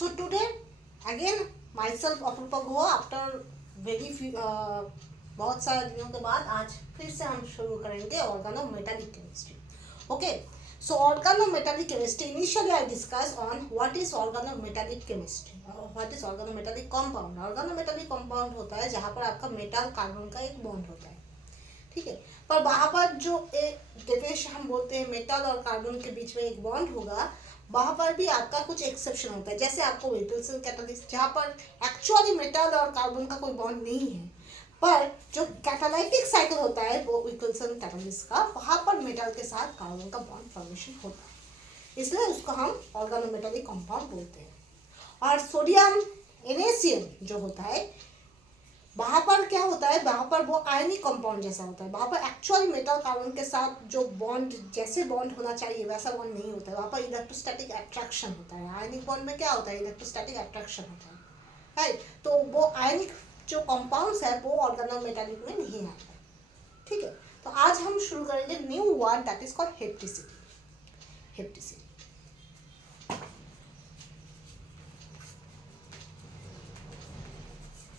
So today again myself Apurva Guha after very few बहुत सारे दिनों के बाद आज फिर से हम शुरू करेंगे organometallic chemistry. Okay, so organometallic chemistry, initially I discussed on what is organometallic chemistry, what is organometallic compound. organometallic compound होता है जहाँ पर आपका मेटल कार्बन का एक बॉन्ड होता है, ठीक है. पर वहाँ पर जो एक डेफिनेशन हम बोलते हैं मेटल और कार्बन के बीच में एक बॉन्ड होगा, वहाँ पर भी आपका कुछ एक्सेप्शन होता है. जैसे आपको विल्सन कैटालिस्ट जहाँ पर एक्चुअली मेटल और कार्बन का कोई बॉन्ड नहीं है, पर जो कैटालाइटिक साइकिल होता है वो विल्सन कैटालिस्ट का, वहाँ पर मेटल के साथ कार्बन का बॉन्ड फॉर्मेशन होता है, इसलिए उसको हम ऑर्गेनोमेटालिक कंपाउंड बोलते हैं. और सोडियम NaCl जो होता है, वहाँ पर क्या होता है, वहाँ पर वो आयनिक कंपाउंड जैसा होता है. वहाँ पर एक्चुअली मेटल कार्बन के साथ जो बॉन्ड जैसे बॉन्ड होना चाहिए वैसा बॉन्ड नहीं होता है. वहाँ पर इलेक्ट्रोस्टैटिक अट्रैक्शन होता है. आयनिक बॉन्ड में क्या होता है, इलेक्ट्रोस्टैटिक अट्रैक्शन होता है, राइट. तो वो आयनिक जो कंपाउंड्स है वो ऑर्गेनोमेटालिक में नहीं आता है, ठीक है. तो आज हम शुरू करेंगे new word that is called hapticity. Hapticity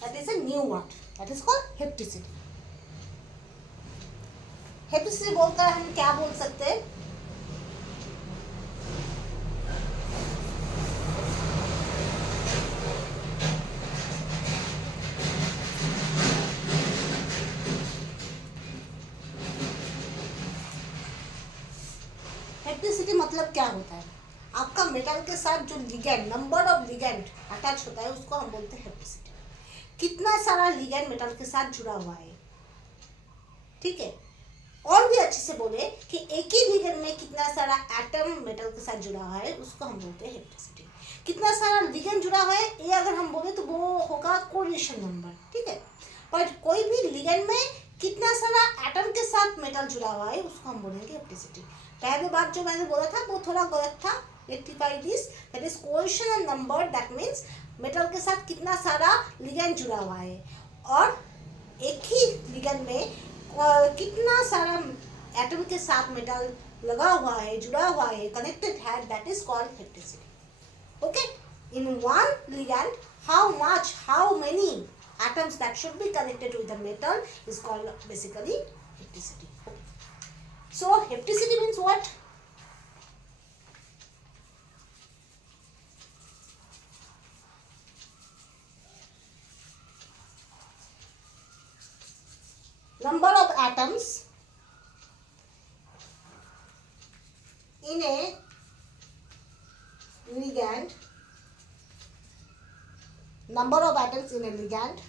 that is a new word that is called hepticity. Hapticity बोलकर हम क्या बोल सकते हैं, हेप्टिसिटी मतलब क्या होता है, आपका मेटल के साथ जो ligand, number of ligand attach होता है उसको हम बोलते हैं हेप्टिसिटी. कितना सारा लिगेंड मेटल के साथ जुड़ा हुआ है, ठीक है. और भी अच्छे से बोले कि एक ही लिगेंड में कितना सारा एटम मेटल के साथ जुड़ा हुआ है उसको हम बोलते हैं हेप्टिसिटी. कितना सारा लिगेंड जुड़ा हुआ है ये अगर हम बोले तो वो होगा कोरिलेशन नंबर, ठीक है. पर कोई भी लिगेंड में कितना सारा एटम के साथ मेटल जुड़ा हुआ है उसको हम बोलेंगे हेप्टिसिटी. पहले बात जो मैंने बोला था वो थोड़ा गलत था, rectify this. That is correlation number, that means metal के साथ कितना सारा लिगेंड जुड़ा हुआ है, और एक ही लिगेंड में कितना सारा एटम के साथ मेटल लगा हुआ है, जुड़ा हुआ है, कनेक्टेड है, that is called hapticity. Okay, in one ligand how many atoms that should be connected with the metal is called basically hepticity. So hepticity means what? Number of atoms in a ligand, number of atoms in a ligand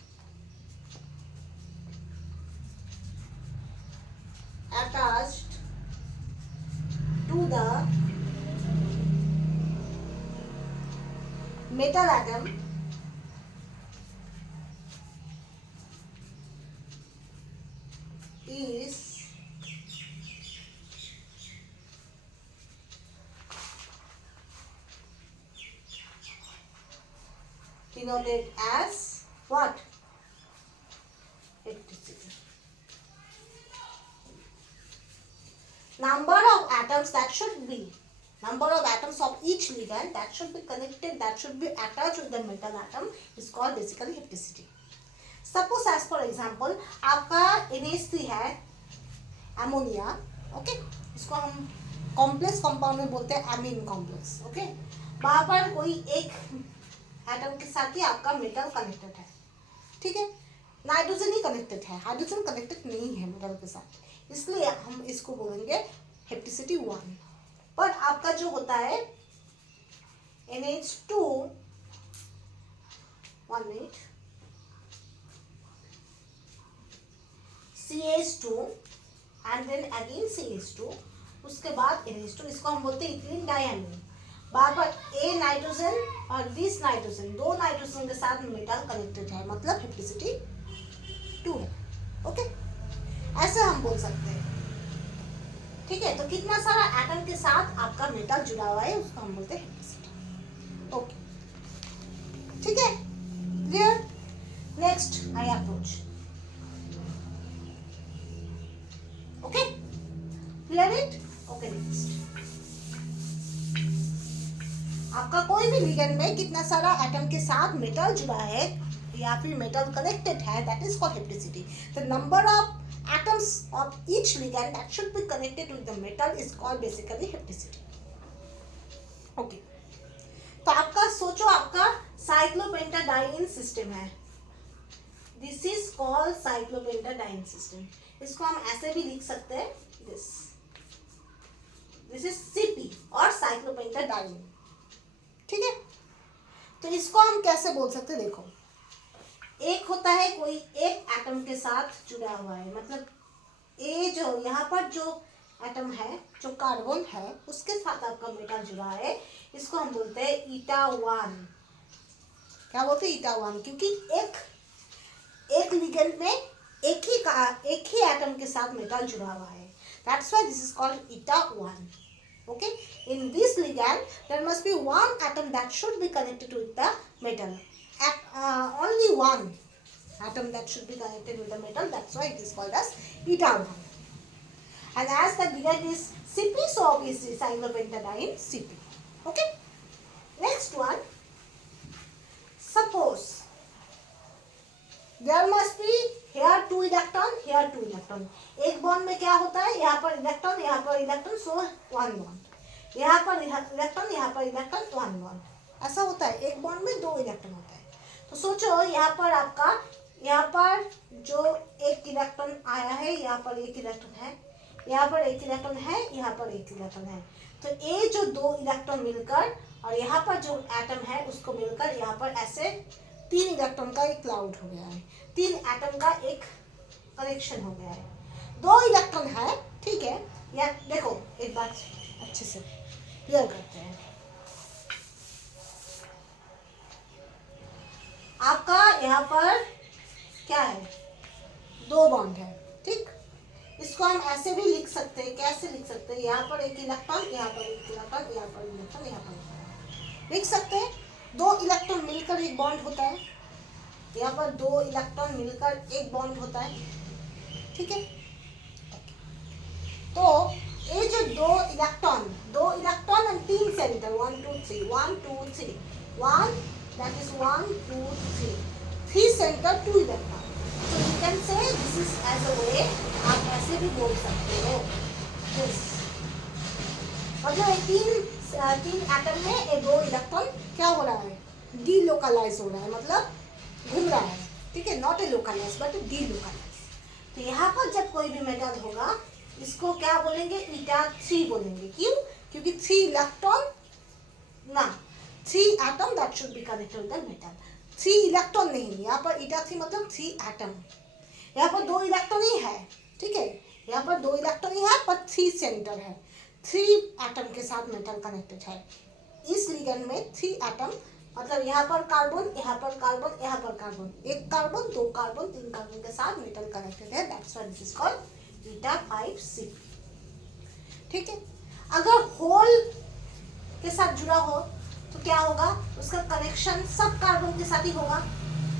attached to the metal atom is denoted as what? Hepticity. Number of atoms that should be, number of atoms of each ligand that should be connected, that should be attached with the metal atom is called basically hepticity. Suppose as for example आपका NH3 है, ammonia, okay, इसको हम complex compound में बोलते हैं amine complex. Okay, वहाँ पर कोई एक एटम के साथ ही आपका मेटल कनेक्टेड है, ठीक है. नाइट्रोजन ही कनेक्टेड है, हाइड्रोजन कनेक्टेड नहीं है मेटल के साथ, इसलिए हम इसको बोलेंगे हेप्टिसिटी 1. पर आपका जो होता है NH2, 1 minute, CH2 and then again CH2, उसके बाद NH2, इसको हम बोलते हैं ethylene diamine. Bar bar A nitrogen और दिस नाइट्रोजन, दो नाइट्रोजन के साथ मेटल कनेक्टेड है, मतलब हेप्टिसिटी 2 है. ओके, ऐसे हम बोल सकते हैं, ठीक है. तो कितना सारा एटम के साथ आपका मेटल जुड़ा हुआ है उसको हम बोलते हैं हेप्टिसिटी. ओके, ठीक है, clear. Next I approach. Okay, clear it. Okay, next आपका कोई भी लिगेंड में कितना सारा एटम के साथ मेटल जुड़ा है या फिर मेटल कनेक्टेड है, that is called hapticity. The number of atoms of each ligand that should be connected with the metal is called basically hapticity. Okay. तो आपका सोचो आपका साइक्लोपेंटाडाइन सिस्टम है. This is called cyclopentadiene system. इसको हम ऐसे भी लिख सकते हैं, दिस इज सीपी और साइक्लोपेंटाडाइन. ठीक है. तो इसको हम कैसे बोल सकते हैं, देखो एक होता है कोई एक एटम के साथ जुड़ा हुआ है, मतलब ए जो यहाँ पर जो एटम है जो कार्बन है उसके साथ आपका मेटल जुड़ा है, इसको हम बोलते हैं ईटा 1. क्या बोलते हैं, ईटा 1, क्योंकि एक लिगेंड में एक ही एटम के साथ मेटल जुड़ा हुआ है. That's why this is called eta 1. Okay, in this ligand there must be one atom that should be connected with the metal. Only one atom that should be connected with the metal, that's why it is called as eta 1. And as the ligand is Cp, so obviously cyclopentadiene Cp. Okay, next one, suppose there must be here 2 electron, here 2 electron. एक bond में क्या होता है, यहाँ पर electron, सो 1 bond. यहाँ पर electron, यहाँ पर इलेक्ट्रॉन, 1 बॉन्ड. ऐसा होता है, एक बॉन्ड में 2 इलेक्ट्रॉन होता है. तो सोचो यहाँ पर आपका, यहाँ पर जो एक इलेक्ट्रॉन आया है, यहाँ पर एक इलेक्ट्रॉन है, यहाँ पर एक इलेक्ट्रॉन है, यहाँ पर एक इलेक्ट्रॉन है. तो ये जो 2 इलेक्ट्रॉन मिलकर और यहाँ पर जो एटम है उसको मिलकर यहाँ पर ऐसे 3 इलेक्ट्रॉन का एक क्लाउड हो गया है, 3 एटम का एक कनेक्शन हो गया है. 2 इलेक्ट्रॉन है, ठीक है. या देखो एक बात अच्छे से क्लियर करते हैं. आपका यहाँ पर क्या है, 2 बॉन्ड है, ठीक. इसको हम ऐसे भी लिख सकते हैं, कैसे लिख सकते हैं, यहाँ पर एक इलेक्ट्रॉन, यहाँ पर एक इलेक्ट्रॉन, यहाँ पर इलेक्ट्रॉन, यहाँ पर लिख सकते हैं. 2 इलेक्ट्रॉन मिलकर एक बॉन्ड होता है, यहाँ पर 2 इलेक्ट्रॉन मिलकर एक बॉन्ड होता है, ठीक है. तो ये जो 2 electron and 3 centre, 1 2 3, 1 2 3, 1 that is 1 2 3, 3 center 2 electron. So you can say this is as a way, आप ऐसे भी बोल सकते हो this. मतलब 3 एटम में ये 2 इलेक्ट्रॉन क्या हो रहा है, डीलोकलाइज हो रहा है, मतलब घूम रहा है, ठीक है. Not a localize but delocalize. तो यहाँ पर जब कोई भी मेटल होगा इसको क्या बोलेंगे, ईटा 3 बोलेंगे. क्यों, क्योंकि 3 इलेक्ट्रॉन ना 3 atom that should be connected with the metal. 3 electron नहीं, यहाँ पर ईटा 3 मतलब 3 एटम. यहाँ पर 2 इलेक्ट्रॉन ही है, ठीक है. यहाँ पर 2 इलेक्ट्रॉन ही है पर 3 सेंटर है, 3 एटम के साथ मेटल कनेक्टेड है. इस लिगेंड में 3 एटम, मतलब यहाँ पर कार्बन, यहाँ पर कार्बन, यहाँ पर कार्बन, 1 कार्बन, 2 कार्बन, 3 कार्बन के साथ मेटल कनेक्टेड है. That's why this is called eta 5 Cp. ठीक है. अगर होल के साथ जुड़ा हो तो क्या होगा, उसका कनेक्शन सब कार्बन के साथ ही होगा.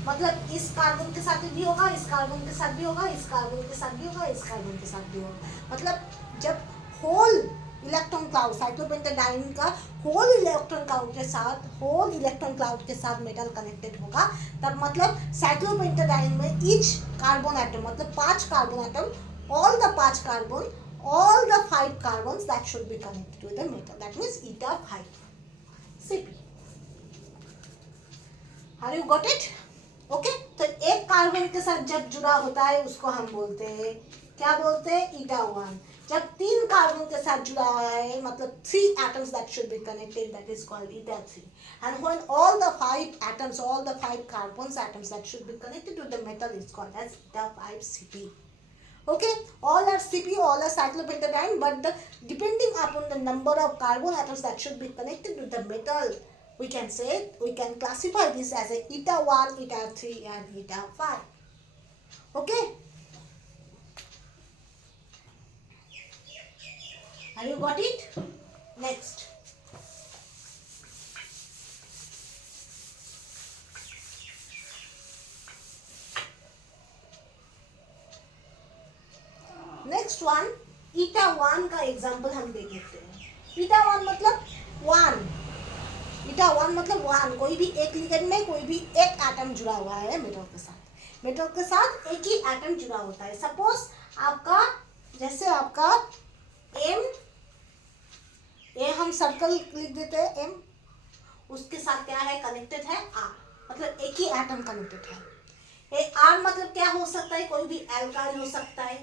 मतलब इस कार्बन के साथ भी होगा, इस कार्बन के साथ भी होगा, इस कार्बन के साथ भी होगा, इस कार्बन के साथ भी होगा. मतलब जब होल इलेक्ट्रॉन क्लाउड, साइक्लोपेंटाडाइन का होल इलेक्ट्रॉन क्लाउड के साथ मेटल कनेक्टेड होगा, तब मतलब साइक्लोपेंटाडाइन में ईच कार्बन एटम, मतलब 5 carbon atom, all the 5 carbon, all the 5 carbons that should be connected with the metal. That means eta 5 Cp. Have you got it? Okay. तो एक carbon के साथ जब जुड़ा होता है उसको हम बोलते हैं, क्या बोलते हैं, ईटा 1. जब 3 कार्बन के साथ जुड़ा हुआ है, मतलब 3 atoms that should be connected, that is called eta 3. And when all the 5 atoms, all the 5 carbons atoms that should be connected to the metal is called as eta 5 Cp. Okay, all are Cp, all are cyclopentadiene, but depending upon the number of carbon atoms that should be connected to the metal, we can classify this as a eta 1, eta 3 and eta 5. Okay, have you got it? Next, next one, eta 1 का example हम देख लेते हैं. ईटा 1 मतलब 1, ईटा 1 मतलब 1, कोई भी एक लिगेंड में कोई भी एक एटम जुड़ा हुआ है मेटल के साथ, मेटल के साथ एक ही एटम जुड़ा होता है। सपोज आपका, जैसे आपका एम, ये हम सर्कल लिख देते हैं एम, उसके साथ क्या है कनेक्टेड है आर, मतलब एक ही एटम कनेक्टेड है। ये आर मतलब क्या हो सकता है, कोई भी एल्काइल हो सकता है,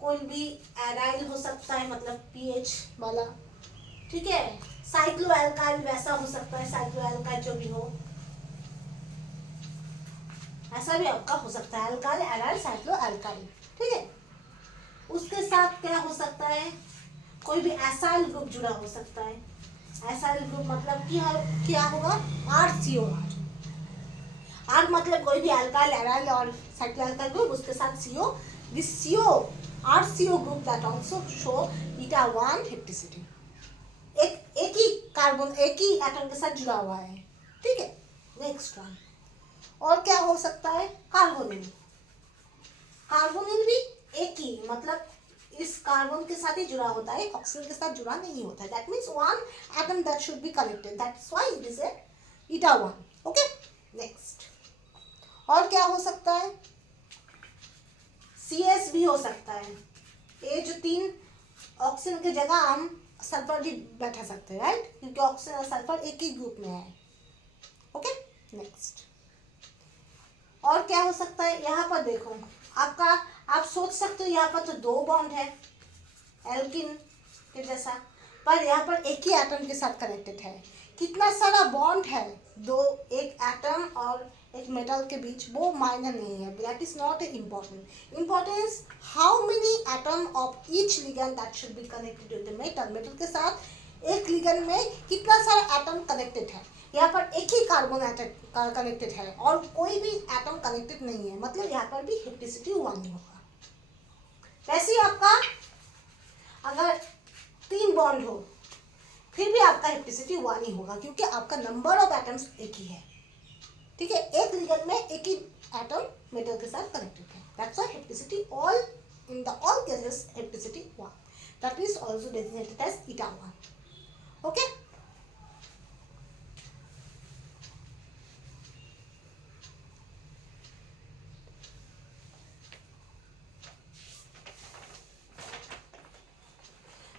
कोई भी एराइल हो सकता है, मतलब पीएच वाला, ठीक है। साइक्लो एल्काइल वैसा हो सकता है, साइक्लो एल्काइल जो भी हो ऐसा भी आपका हो सकता है, एल्काइल एराइल साइक्लो एल्काइल, ठीक है। उसके साथ क्या हो सकता है, कोई भी एसाइल ग्रुप जुड़ा हो सकता है। एसाइल ग्रुप मतलब क्या होगा, RCOR, आर मतलब कोई भी अल्काइल एराइल और साइक्लो एल्काइल ग्रुप, उसके साथ CO, this CO RCO group that also show eta 1 hapticity, एक ही कार्बन एक ही एटम के साथ जुड़ा हुआ है, ठीक है। नेक्स्ट वन, और क्या हो सकता है, कार्बोनिल, कार्बोनिल भी एक ही, मतलब इस कार्बन के साथ ही जुड़ा होता है, ऑक्सीजन के साथ जुड़ा नहीं होता है। That means one atom that should be connected, that's why it is eta 1। Okay, next, और क्या हो सकता है, CS भी हो सकता है। ये जो 3 ऑक्सीजन की जगह हम सल्फर भी बैठा सकते हैं, राइट, क्योंकि ऑक्सीजन और सल्फर एक ही ग्रुप में है। ओके, नेक्स्ट, और क्या हो सकता है, यहाँ पर देखो आपका, आप सोच सकते हो यहाँ पर तो 2 बॉन्ड है एल्किन के जैसा, पर यहाँ पर एक ही एटम के साथ कनेक्टेड है। कितना सारा बॉन्ड है, एक एटम और एक मेटल के बीच, वो मायने नहीं है, that is not important. Importance how many atom of each ligand that should be connected with the metal, metal के साथ एक लिगेंड में कितना सारा एटम कनेक्टेड है। यहाँ पर एक ही कार्बन एटम कनेक्टेड है और कोई भी एटम कनेक्टेड नहीं है, मतलब यहाँ पर भी हेप्टिसिटी 1 ही होगा। वैसे ही आपका अगर 3 बॉन्ड हो फिर भी आपका हेप्टिसिटी 1 ही होगा, क्योंकि आपका नंबर ऑफ एटम्स एक ही है, ठीक है। एक लिगेंड में एक ही एटम मेटल के साथ कनेक्टेड है, that's why hapticity all in the all cases hapticity 1, that is also designated as eta 1। Okay,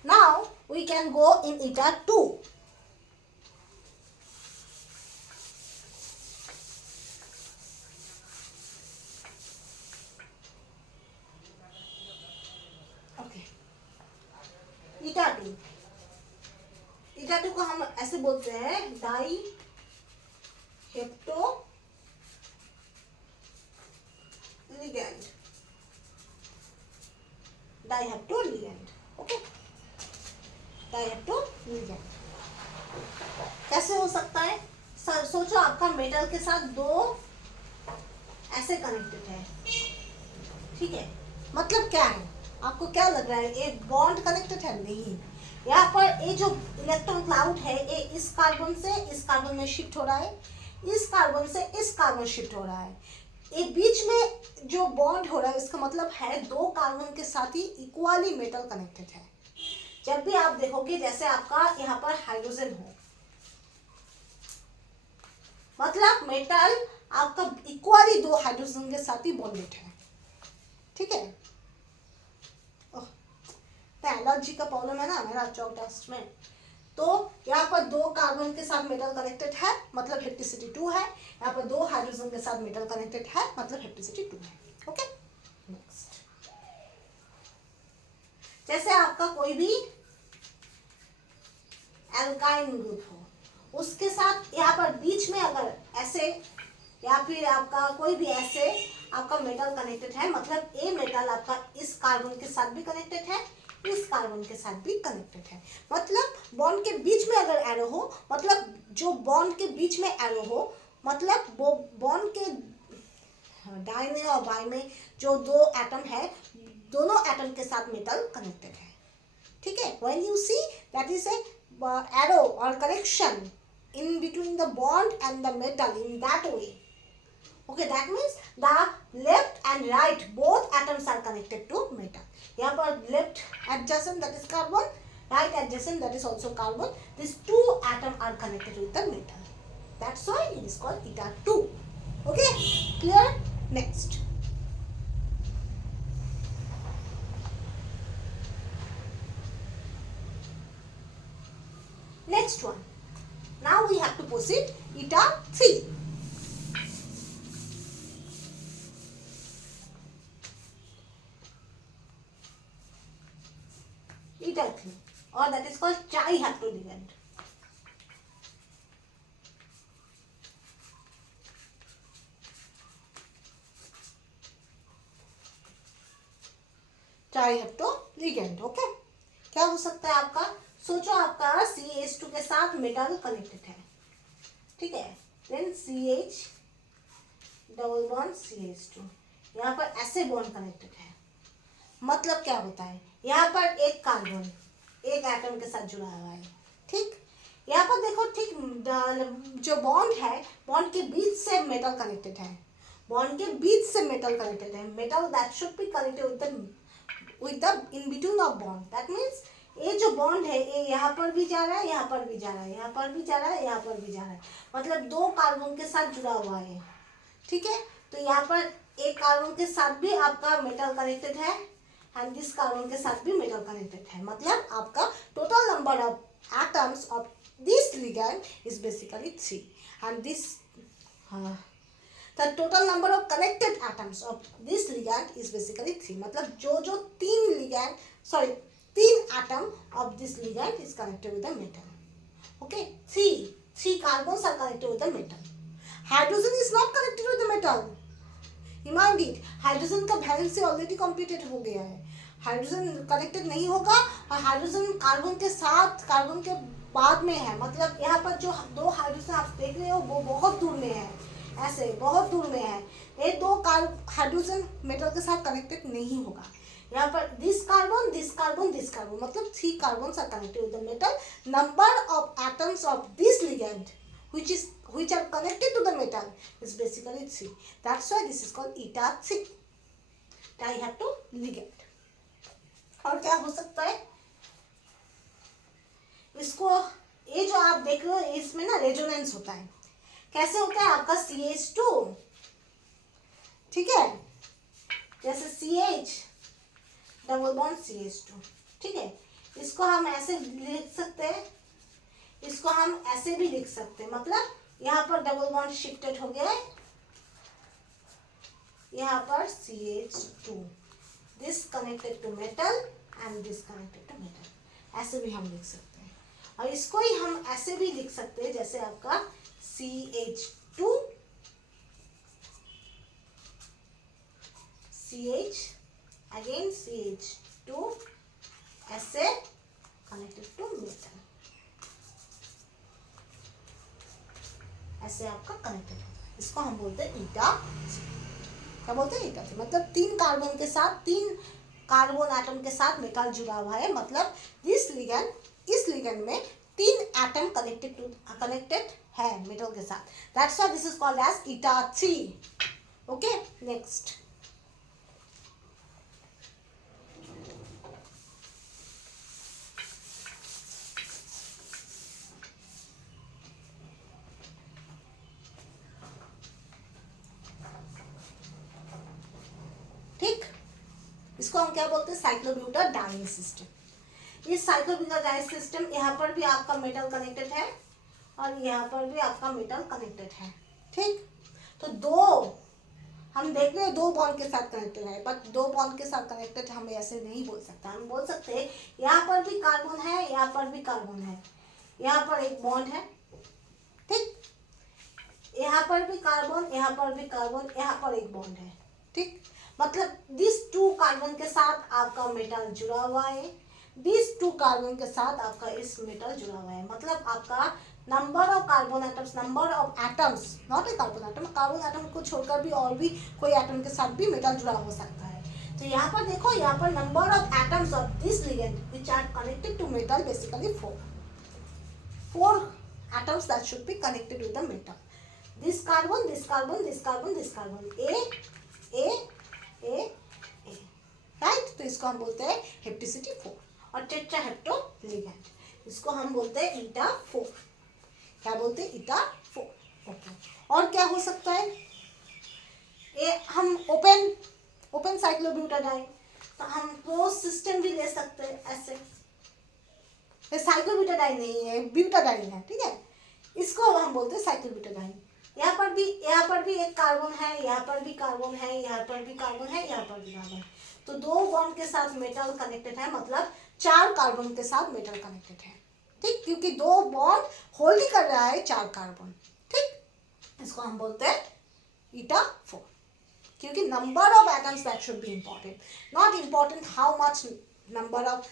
now we can go in eta 2. Eta 2 को हम ऐसे बोलते हैं dihapto ligand, dihapto ligand. Okay, dihapto ligand कैसे हो सकता है, सोचो आपका मेटल के साथ 2 ऐसे कनेक्टेड है, ठीक है। मतलब क्या है, आपको क्या लग रहा है, ये बॉन्ड कनेक्टेड है? नहीं, यहाँ पर ये जो इलेक्ट्रॉन क्लाउड है ये इस कार्बन से इस कार्बन में शिफ्ट हो रहा है, इस कार्बन से इस कार्बन शिफ्ट हो रहा है। ये बीच में जो बॉन्ड हो रहा है इसका मतलब है 2 कार्बन के साथ ही इक्वली मेटल कनेक्टेड है। जब भी आप देखोगे जैसे आपका यहाँ पर हाइड्रोजन हो, मतलब मेटल आपका इक्वली 2 हाइड्रोजन के साथ ही बॉन्डेड है, ठीक है। एलर्जी का प्रॉब्लम है ना मेरा चौक टेस्ट में, तो यहाँ पर 2 कार्बन के साथ मेटल कनेक्टेड है, मतलब हेप्टिसिटी 2 है। यहाँ पर 2 हाइड्रोजन के साथ मेटल कनेक्टेड है, मतलब हेप्टिसिटी 2 है। ओके, नेक्स्ट, जैसे आपका कोई भी एल्काइन ग्रुप हो, उसके साथ यहाँ पर बीच में अगर ऐसे या फिर आपका कोई भी ऐसे आपका मेटल कनेक्टेड है, मतलब ये मेटल आपका इस कार्बन के साथ भी कनेक्टेड है, इस कार्बन के साथ भी कनेक्टेड है। मतलब बॉन्ड के बीच में अगर एरो हो, मतलब जो बॉन्ड के बीच में एरो हो, मतलब वो बॉन्ड के दाहिने और बाएं में जो 2 एटम है, दोनों एटम के साथ मेटल कनेक्टेड है, ठीक है। When you see that is a arrow और connection in between the bond and the metal in that way. Okay, that means the left and right both atoms are connected to metal. यहाँ पर left adjacent that is carbon, right adjacent, that is also carbon. These two atoms are connected with the metal. That's why it is called eta 2. Okay, clear? Next. Next one. Now we have to proceed eta 3. Eta 3, or that is called trihaptoligand. Trihaptoligand. Okay, क्या हो सकता है आपका? सोचो आपका CH2 के साथ metal connected है, ठीक है, then CH double bond CH2, यहाँ पर ऐसे बॉन्ड कनेक्टेड है. मतलब क्या होता है, यहाँ पर एक कार्बन एक एटम के साथ जुड़ा हुआ है, ठीक. यहाँ पर देखो, ठीक, जो बॉन्ड है, बॉन्ड के बीच से मेटल कनेक्टेड है, बॉन्ड के बीच से मेटल कनेक्टेड है. Metal that should be connected with the in between of bond. That means ये जो बॉन्ड है ये यहाँ पर भी जा रहा है, यहाँ पर भी जा रहा है, यहाँ पर भी जा रहा है, यहाँ पर भी जा रहा है. मतलब दो कार्बन के साथ जुड़ा हुआ है, ठीक है. तो यहाँ पर एक कार्बन के साथ भी आपका मेटल कनेक्टेड है एंड दिस कार्बन के साथ भी मेटल कनेक्टेड है. मतलब आपका total number of atoms of this ligand is basically 3 and this the total number of connected atoms of this ligand is basically 3. मतलब जो तीन ligand, sorry, तीन atom of this ligand is connected with the metal. Okay, three carbons are connected with the metal. Hydrogen is not connected with the metal. Remind it, hydrogen का valency already completed हो गया है. Hydrogen connected नहीं होगा और hydrogen carbon के साथ, carbon के बाद में है. मतलब यहाँ पर जो दो हाइड्रोजन आप देख रहे हो वो बहुत दूर में है, ऐसे बहुत दूर में है. ये दो हाइड्रोजन मेटल के साथ कनेक्टेड नहीं होगा. यहाँ पर this carbon, this carbon, this carbon, मतलब 3 carbons are connected with the metal. Number of atoms of this ligand which are connected to the metal is basically 3. That's why this is called eta 3, trihaptoligand. और क्या हो सकता है इसको, ये जो आप देख रहे हो इसमें ना रेजोनेंस होता है. कैसे होता है? आपका CH2, ठीक है, जैसे CH डबल बॉन्ड CH2, ठीक है. इसको हम ऐसे लिख सकते हैं, इसको हम ऐसे भी लिख सकते हैं. मतलब यहाँ पर डबल बॉन्ड शिफ्टेड हो गया है, यहाँ पर CH2, this connected to metal and this connected to metal, ऐसे भी हम लिख सकते हैं. और इसको ही हम ऐसे भी लिख सकते हैं जैसे आपका CH2 CH again CH2 ऐसे कनेक्टेड टू मेटल, ऐसे आपका कनेक्टेड होता है. इसको हम बोलते हैं ईटा. क्या बोलते हैं? ईटा. मतलब 3 कार्बन के साथ, 3 कार्बन एटम के साथ मेटल जुड़ा हुआ है. मतलब दिस लिगैंड, इस लिगैंड में 3 एटम कनेक्टेड है मेटल के साथ. That's why this is called as eta 3. Okay, next. ठीक, इसको हम क्या बोलते हैं? Cyclobutadiene system. इस साइक्लोब्यूटाडाइन सिस्टम, यहाँ पर भी आपका मेटल कनेक्टेड है और यहाँ पर भी आपका मेटल कनेक्टेड है, ठीक. तो दो हम देख रहे हैं, 2 बॉन्ड के साथ कनेक्टेड है, बट 2 बॉन्ड के साथ कनेक्टेड हम ऐसे नहीं बोल सकते. हम बोल सकते हैं यहाँ पर भी कार्बन है, यहाँ पर भी कार्बन है, यहाँ पर एक बॉन्ड है, ठीक, यहाँ पर भी कार्बन, यहाँ पर भी कार्बन, यहाँ पर एक बॉन्ड है, ठीक. मतलब दिस 2 कार्बन के साथ आपका मेटल जुड़ा हुआ है, दिस 2 कार्बन के साथ आपका इस मेटल जुड़ा हुआ है. मतलब आपका number of carbon atoms, number of atoms, not a carbon atom, carbon atom को छोड़कर भी और भी कोई एटम के साथ भी मेटल जुड़ा हो सकता है. तो यहाँ पर देखो, यहाँ पर number of atoms of this ligand which are connected to metal basically 4 atoms that should be connected with the metal. This carbon, this carbon, this carbon, this carbon, ए, राइट. तो इसको हम बोलते हैं हेप्टिसिटी 4 और टेट्राहेप्टोलिगेंड. लिगेंड, इसको हम बोलते हैं ईटा 4। क्या बोलते हैं? ईटा 4। ओके, और क्या हो सकता है? ये हम ओपन साइक्लोब्यूटाडाइन, तो हम क्लोज सिस्टम भी ले सकते हैं ऐसे। ये साइक्लोब्यूटाडाइन नहीं है, ब्यूटाडाइन है, ठीक है। इसको हम बोलते हैं साइक्लोब्यूटाडाइन। यहाँ पर भी एक कार्बन है, यहाँ पर भी कार्बन है, यहाँ पर भी कार्बन है, यहाँ पर भी कार्बन है। तो 2 बॉन्ड के साथ मेटल कनेक्टेड है, मतलब 4 कार्बन के साथ मेटल कनेक्टेड है, ठीक, क्योंकि 2 बॉन्ड होल्ड ही कर रहा है 4 कार्बन, ठीक। इसको हम बोलते हैं ईटा 4, क्योंकि number of atoms that should be important, not important how much number of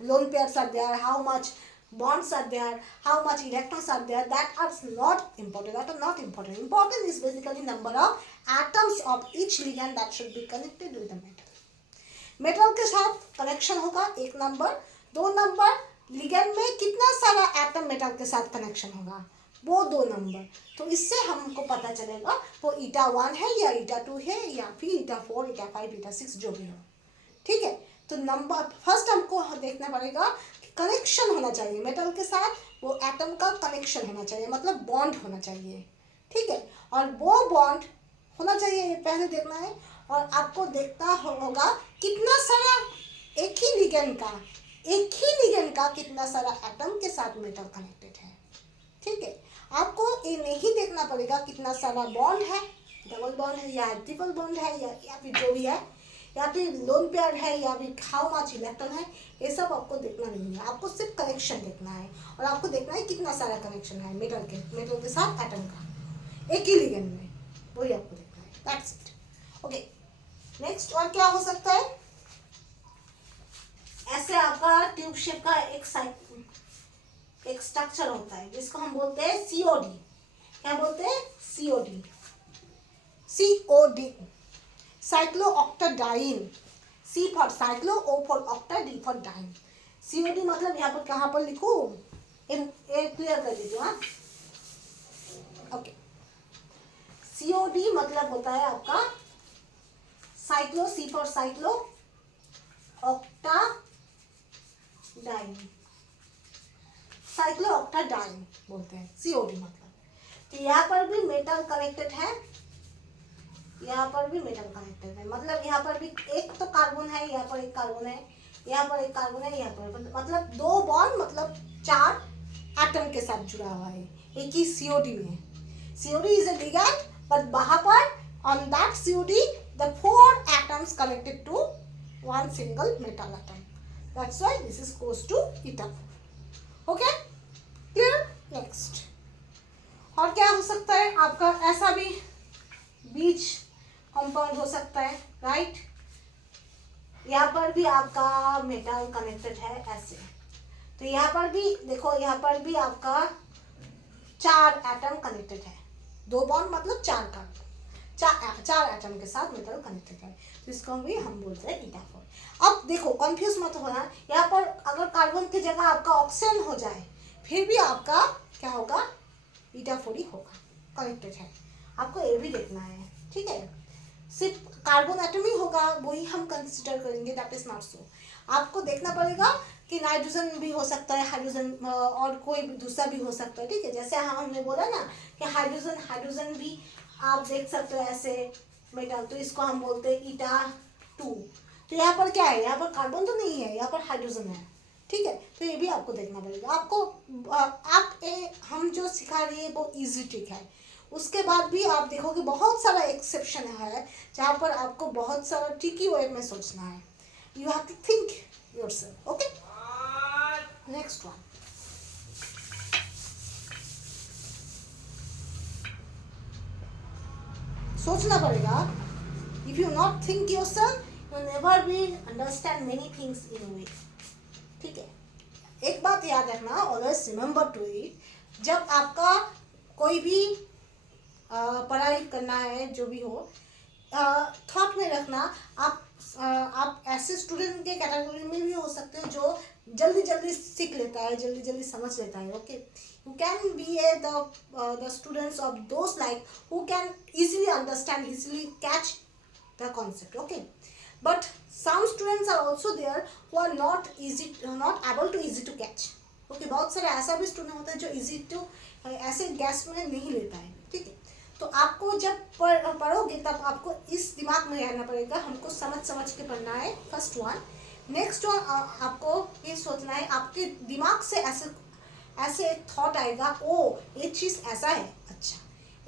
lone pairs are there, how much bonds are there, how much electrons are there, that are not important. Important is basically number of atoms of each ligand that should be connected with the metal के साथ connection होगा 1 number. 2 number, ligand में कितना सारा atom metal के साथ connection होगा, वो 2 नंबर। तो इससे हमको पता चलेगा वो ईटा 1 है या ईटा 2 है या फिर ईटा 4, ईटा 5, ईटा 6 जो भी हो, ठीक है। तो नंबर फर्स्ट हमको देखना पड़ेगा कि कनेक्शन होना चाहिए मेटल के साथ, वो एटम का कनेक्शन होना चाहिए, मतलब बॉन्ड होना चाहिए, ठीक है। और वो बॉन्ड होना चाहिए, ये पहले देखना है। और आपको देखना होगा कितना सारा एक ही लिगेंड का कितना सारा एटम के साथ मेटल कनेक्टेड है, ठीक है। आपको ये नहीं देखना पड़ेगा कितना सारा बॉन्ड है, डबल बॉन्ड है या ट्रिपल बॉन्ड है या फिर जो भी है, या फिर लोन पेयर है या फिर हाउ मच इलेक्ट्रॉन है, ये सब आपको देखना नहीं है। आपको सिर्फ कनेक्शन देखना है, और आपको देखना है कितना सारा कनेक्शन है मेटल के साथ एटम का एक ही लिगेंड में, वही आपको देखना है। That's it. ओके, नेक्स्ट और क्या हो सकता है? ऐसे आपका ट्यूब शेप का एक स्ट्रक्चर होता है जिसको हम बोलते हैं सीओडी। क्या बोलते हैं? COD. Cyclooctadiene. C for cyclo, O for octa, D for diene. COD मतलब यहाँ पर कहाँ पर लिखूं? क्लियर कर दीजिए। हाँ, ओके। सीओडी मतलब होता है आपका cyclo, C for cyclo, octa diene, cyclooctadiene बोलते हैं सीओडी मतलब। तो यहाँ पर भी मेटल कनेक्टेड है, यहाँ पर भी मेटल कनेक्टेड है, मतलब यहाँ पर भी एक तो कार्बन है, यहाँ पर एक कार्बन है, यहाँ पर एक कार्बन है, यहाँ पर मतलब 2 बॉन्ड, मतलब 4 एटम के साथ जुड़ा हुआ है एक ही सीओडी में। COD is a ligand, but वहाँ पर on that COD the 4 atoms connected to one single metal atom. That's why this is goes to eta 4. Okay, clear? Next, और क्या हो सकता है आपका? ऐसा भी बीच कंपाउंड हो सकता है, राइट। यहाँ पर भी आपका मेटल कनेक्टेड है ऐसे। तो यहाँ पर भी देखो, यहाँ पर भी आपका 4 एटम कनेक्टेड है, 2 बॉन्ड मतलब 4 कार्बन, 4 एटम के साथ मेटल कनेक्टेड है, तो इसको भी हम बोलते हैं ईटा 4। अब देखो, कंफ्यूज मत होना, यहाँ पर अगर कार्बन की जगह आपका ऑक्सीजन हो जाए फिर भी आपका क्या होगा? ईटा 4 ही होगा, कनेक्टेड है। आपको ये भी देखना है, ठीक है। सिर्फ कार्बन एटम ही होगा वही हम कंसिडर करेंगे, दैट इज नॉट सो। आपको देखना पड़ेगा कि नाइट्रोजन भी हो सकता है, हाइड्रोजन और कोई भी दूसरा भी हो सकता है, ठीक है। जैसे हमने बोला ना कि हाइड्रोजन भी आप देख सकते हो ऐसे मेटल, तो इसको हम बोलते हैं ईटा 2। तो यहाँ पर क्या है? यहाँ पर कार्बन तो नहीं है, यहाँ पर हाइड्रोजन है, ठीक है। तो ये भी आपको देखना पड़ेगा। आपको हम जो सिखा रही है वो इजी ट्रिक है, उसके बाद भी आप देखोगे बहुत सारा एक्सेप्शन है जहाँ पर आपको बहुत सारा ट्रिकी वे में सोचना है। You have to think yourself. Okay, next one. सोचना पड़ेगा। If you not think yourself you never will understand many things in way, ठीक है। एक बात याद रखना, ऑलवेज रिमेंबर टू इट, जब आपका कोई भी पढ़ाई करना है, जो भी हो, थॉट में रखना। आप ऐसे स्टूडेंट के कैटेगरी में भी हो सकते हैं जो जल्दी जल्दी सीख लेता है, जल्दी जल्दी समझ लेता है। Okay, you can be the students of those like who can easily understand, easily catch the concept. Okay, but some students are also there who are not able to easy to catch. Okay, बहुत सारे ऐसा भी student होता है जो easy to ऐसे gas में नहीं लेता है, ठीक है। तो आपको जब पढ़ोगे तब आपको इस दिमाग में रहना पड़ेगा, हमको समझ समझ के पढ़ना है, फर्स्ट वन। नेक्स्ट वन, आपको ये सोचना है, आपके दिमाग से ऐसे एक थॉट आएगा, ओ ये चीज़ ऐसा है, अच्छा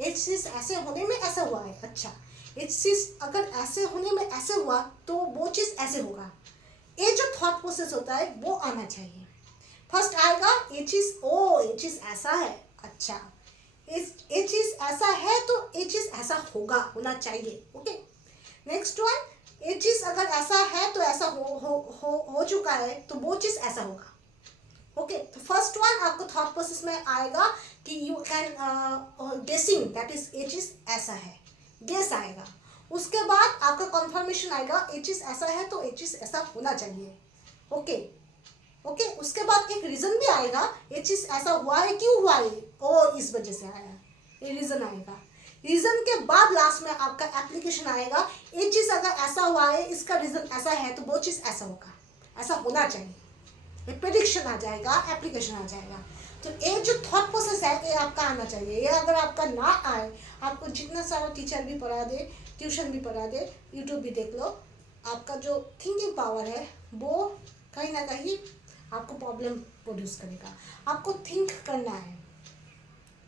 ये चीज़ ऐसे होने में ऐसा हुआ है, अच्छा ये चीज़ अगर ऐसे होने में ऐसे हुआ तो वो चीज़ ऐसे होगा। ये जो थॉट प्रोसेस होता है वो आना चाहिए। फर्स्ट आएगा ये चीज़, ओ ये चीज़ ऐसा है, अच्छा ये चीज़ ऐसा है तो ये चीज़ ऐसा होना चाहिए। ओके, नेक्स्ट वन, ये चीज़ अगर ऐसा है तो ऐसा हो चुका है तो वो चीज़ ऐसा होगा। ओके, तो फर्स्ट वन आपको थॉट प्रोसेस में आएगा कि यू कैन गेसिंग, दैट इज ये चीज़ ऐसा है, गेस आएगा। उसके बाद आपका कंफर्मेशन आएगा, ये चीज़ ऐसा है तो ये चीज़ ऐसा होना चाहिए। ओके, उसके बाद एक रीज़न भी आएगा, ये चीज़ ऐसा हुआ है, क्यों हुआ है, ओ इस वजह से आया, ये रीज़न आएगा। रीज़न के बाद लास्ट में आपका एप्लीकेशन आएगा, ये चीज़ अगर ऐसा हुआ है, इसका रीज़न ऐसा है तो वो चीज़ ऐसा होगा, ऐसा होना चाहिए। ये प्रेडिक्शन आ जाएगा, एप्लीकेशन आ जाएगा। तो ये जो थॉट प्रोसेस है ये आपका आना चाहिए। ये अगर आपका ना आए, आपको जितना सारा टीचर भी पढ़ा दे, ट्यूशन भी पढ़ा दे, यूट्यूब भी देख लो, आपका जो थिंकिंग पावर है वो कहीं ना कहीं आपको प्रॉब्लम प्रोड्यूस करेगा। आपको थिंक करना है,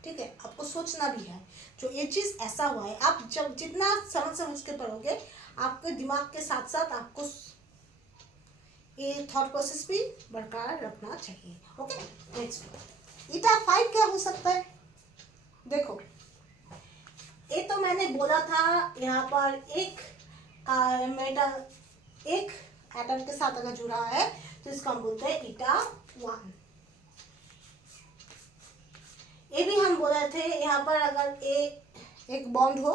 ठीक है, आपको सोचना भी है, जो ये चीज़ ऐसा हुआ है। आप जब जितना समझ के पढ़ोगे, आपके दिमाग के साथ साथ आपको ये थॉट प्रोसेस भी बरकरार रखना चाहिए। ओके, नेक्स्ट ईटा 5 क्या हो सकता है? देखो, ये तो मैंने बोला था, यहाँ पर एक मेटल एक एटम के साथ अगर जुड़ा है तो इसको हम बोलते हैं ईटा 1। ये भी हम बोले थे, यहाँ पर अगर एक बॉन्ड हो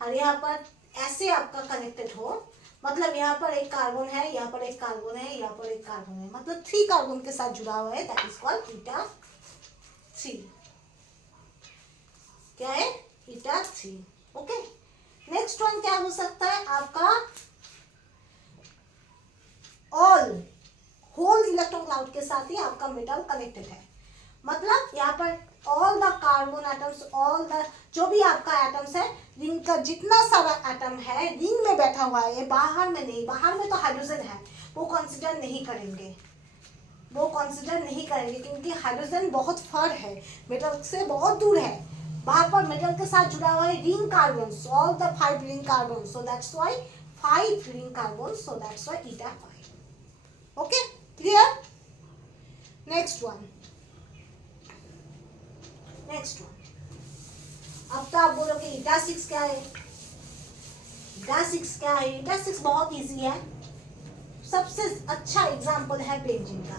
और यहाँ पर ऐसे आपका कनेक्टेड हो, मतलब यहाँ पर एक कार्बन है, यहाँ पर एक कार्बन है, यहाँ पर एक कार्बन है, मतलब 3 कार्बन के साथ जुड़ा हुआ है, दैट इज कॉल्ड ईटा 3। क्या है? ईटा 3। ओके, नेक्स्ट वन क्या हो सकता है आपका? होल इलेक्ट्रॉन क्लाउड के साथ ही आपका मेटल कनेक्टेड है, मतलब यहाँ पर all the carbon atoms, all the जो भी आपका एटम्स है, रिंग का जितना सारा एटम है रिंग में बैठा हुआ है, बाहर में नहीं। बाहर में तो हाइड्रोजन है, वो कंसिडर नहीं करेंगे, क्योंकि हाइड्रोजन बहुत फर है, मेटल से बहुत दूर है। बाहर पर मेटल के साथ जुड़ा हुआ है ring carbon, all the 5 ring carbon, so that's why 5 ring carbon, so that's why eta 5। Okay, clear? Next one. अब तो आप बोलोगे ईटा 6 क्या है? ईटा 6 क्या है? ईटा 6 बहुत इजी है। सबसे अच्छा एग्जांपल है बेंजीन का।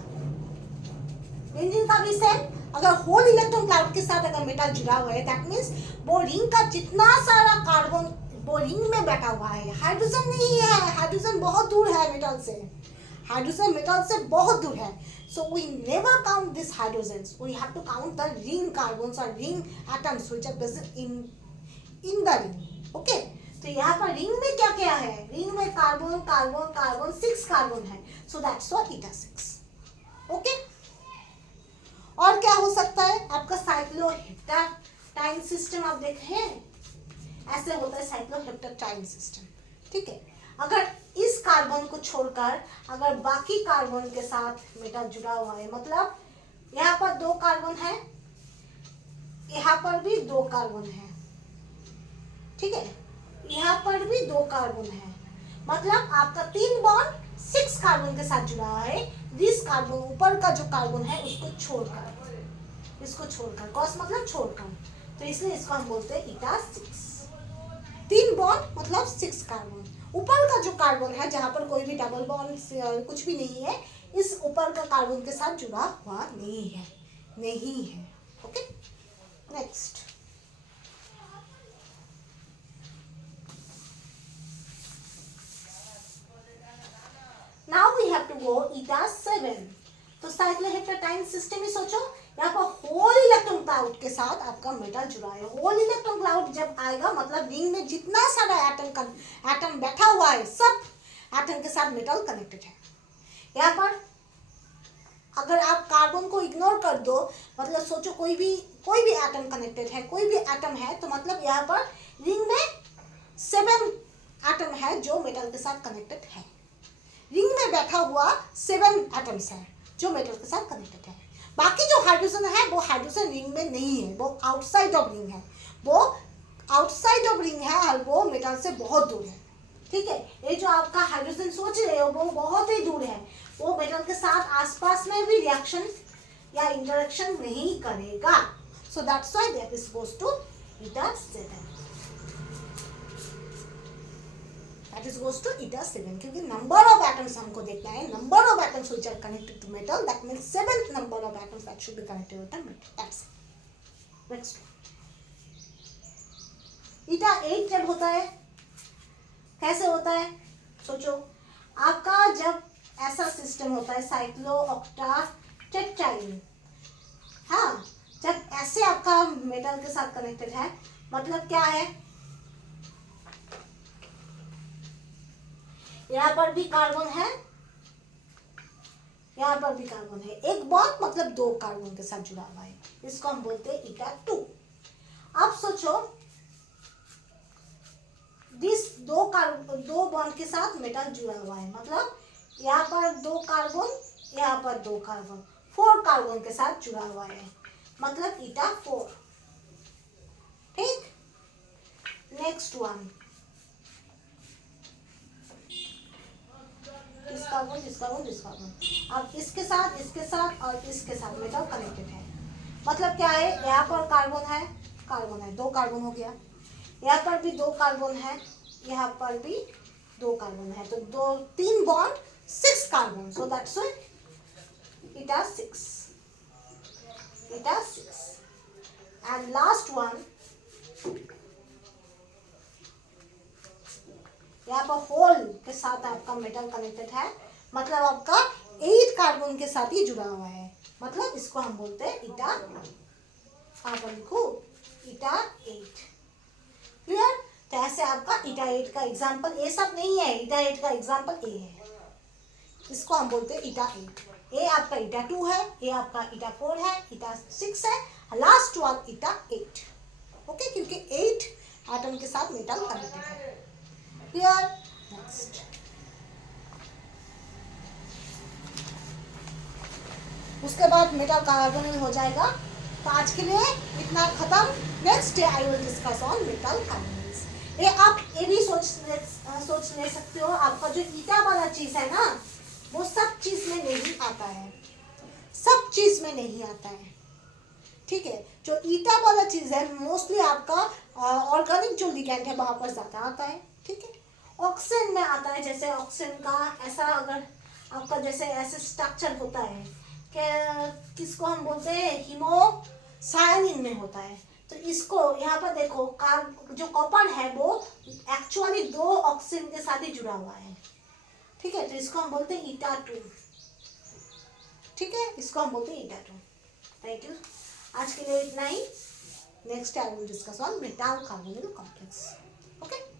बेंजीन का भी सेम, अगर होल इलेक्ट्रॉन क्लाउड के साथ अगर मेटल जुड़ा हुआ है, दैट मींस वो रिंग का जितना सारा कार्बन वो रिंग में बैठा हुआ है। हाइड्रोजन नहीं है, हाइड्रोजन बहुत दूर है मेटल से, हाइड्रोजन मेटल से बहुत दूर है। So we never count these hydrogens. We have to count the ring carbons or ring atoms which are present in the ring. Okay? तो यहाँ पर रिंग में क्या क्या है? रिंग में कार्बन कार्बन कार्बन 6 कार्बन है, so that's why eta 6. Okay, और क्या हो सकता है? आपका साइक्लोहेप्टाडाइन सिस्टम आप देखे हैं, ऐसे होता है साइक्लोहेप्टाडाइन सिस्टम, ठीक है। अगर इस कार्बन को छोड़कर अगर बाकी कार्बन के साथ मेटल जुड़ा हुआ है, मतलब यहाँ पर 2 कार्बन है, यहाँ पर भी 2 कार्बन है, ठीक है, यहाँ पर भी 2 कार्बन है, मतलब आपका 3 बॉन्ड 6 कार्बन के साथ जुड़ा हुआ है। दिस कार्बन, ऊपर का जो कार्बन है उसको छोड़कर, कॉस मतलब छोड़कर, तो इसलिए इसको हम बोलते हैं ईटा 6। 3 बॉन्ड मतलब 6 कार्बन। ऊपर का जो कार्बन है, जहाँ पर कोई भी डबल बॉन्ड कुछ भी नहीं है, इस ऊपर का कार्बन के साथ जुड़ा हुआ नहीं है। Okay, next. Now we have to go eta 7। तो साइक्लोहेप्टाडाइन सिस्टम ही सोचो, यहाँ पर होल इलेक्ट्रॉन क्लाउड के साथ आपका मेटल जुड़ा है। होल इलेक्ट्रॉन क्लाउड जब आएगा मतलब रिंग में जितना सारा एटम बैठा हुआ है सब एटम के साथ मेटल कनेक्टेड है। यहाँ पर अगर आप कार्बन को इग्नोर कर दो, मतलब सोचो कोई भी एटम कनेक्टेड है, कोई भी एटम है, तो मतलब यहाँ पर रिंग में 7 एटम है जो मेटल के साथ कनेक्टेड है। रिंग में बैठा हुआ 7 एटम्स है जो मेटल के साथ कनेक्टेड है। बाकी जो हाइड्रोजन है वो हाइड्रोजन रिंग में नहीं है, वो आउटसाइड ऑफ रिंग है, वो आउटसाइड ऑफ रिंग है और वो मेटल से बहुत दूर है। ठीक है, ये जो आपका हाइड्रोजन सोच रहे हो वो बहुत ही दूर है, वो मेटल के साथ आसपास में भी रिएक्शन या इंटरेक्शन नहीं करेगा। So that's why that is goes to eta 7, that is goes to eta 7, क्योंकि नंबर ऑफ एटम्स हमको देखना है, number of atoms which are connected to metal, that means 7th number of atoms that should be connected with the metal. That's it. Next, eta 8 जब होता है कैसे होता है, सोचो आपका जब ऐसा सिस्टम होता है साइक्लोऑक्टाटेट्राईन, हाँ, जब ऐसे आपका मेटल के साथ कनेक्टेड है, मतलब क्या है, यहाँ पर भी कार्बन है, यहाँ पर भी कार्बन है, एक बॉन्ड मतलब 2 कार्बन के साथ जुड़ा हुआ है, इसको हम बोलते हैं ईटा 2। अब सोचो दो बॉन्ड के साथ मेटल जुड़ा हुआ है, मतलब यहाँ पर 2 कार्बन, यहाँ पर 2 कार्बन, 4 कार्बन के साथ जुड़ा हुआ है, मतलब ईटा 4। ठीक, नेक्स्ट वन, इस कार्बन, अब इसके साथ और इसके साथ मेटल कनेक्टेड है, मतलब क्या है, यहाँ पर कार्बन है 2 कार्बन हो गया, यहाँ पर भी 2 कार्बन है, यहाँ पर भी 2 कार्बन है, तो 3 bond 6 carbon, so that's why eta 6, and last one, यहाँ पर होल के साथ आपका मेटल कनेक्टेड है, मतलब आपका 8 कार्बन के साथ ही जुड़ा हुआ है, मतलब इसको हम बोलते हैं ईटा, आप लिखो ईटा 8। क्लियर? तो ऐसे आपका ईटा 8 का एग्जाम्पल, ये सब नहीं है, ईटा 8 का एग्जाम्पल ए है, इसको हम बोलते हैं ईटा 8। ए आपका ईटा 2 है, ये आपका ईटा 4 है, ईटा 6 है, लास्ट वन ईटा 8। ओके, क्योंकि 8 एटम के साथ मेटल कनेक्टेड है। क्लियर? नेक्स्ट, उसके बाद मेटल कार्बोनिल हो जाएगा। तो आज के लिए इतना खत्म। Next day I will discuss on metal carbonyls. ये आप ये भी सोच ले सकते हो, आपका जो ईटा वाला चीज है ना, वो सब चीज में नहीं आता है, सब चीज में नहीं आता है। ठीक है, जो ईटा वाला चीज है मोस्टली आपका ऑर्गेनिक जो लिगैंड है वहां पर ज्यादा आता है। ठीक है, ऑक्सीजन में आता है, जैसे ऑक्सीजन का ऐसा अगर आपका जैसे ऐसे स्ट्रक्चर होता है कि किसको हम बोलते हैं, हीमोसायनिन में होता है। तो इसको यहाँ पर देखो, जो कॉपर है वो एक्चुअली 2 ऑक्सीजन के साथ ही जुड़ा हुआ है। ठीक है, तो इसको हम बोलते हैं ईटा 2। ठीक है, इसको हम बोलते हैं ईटा 2। थैंक यू, आज के लिए इतना ही। Next I will discuss on metal carbonyl complex. Okay.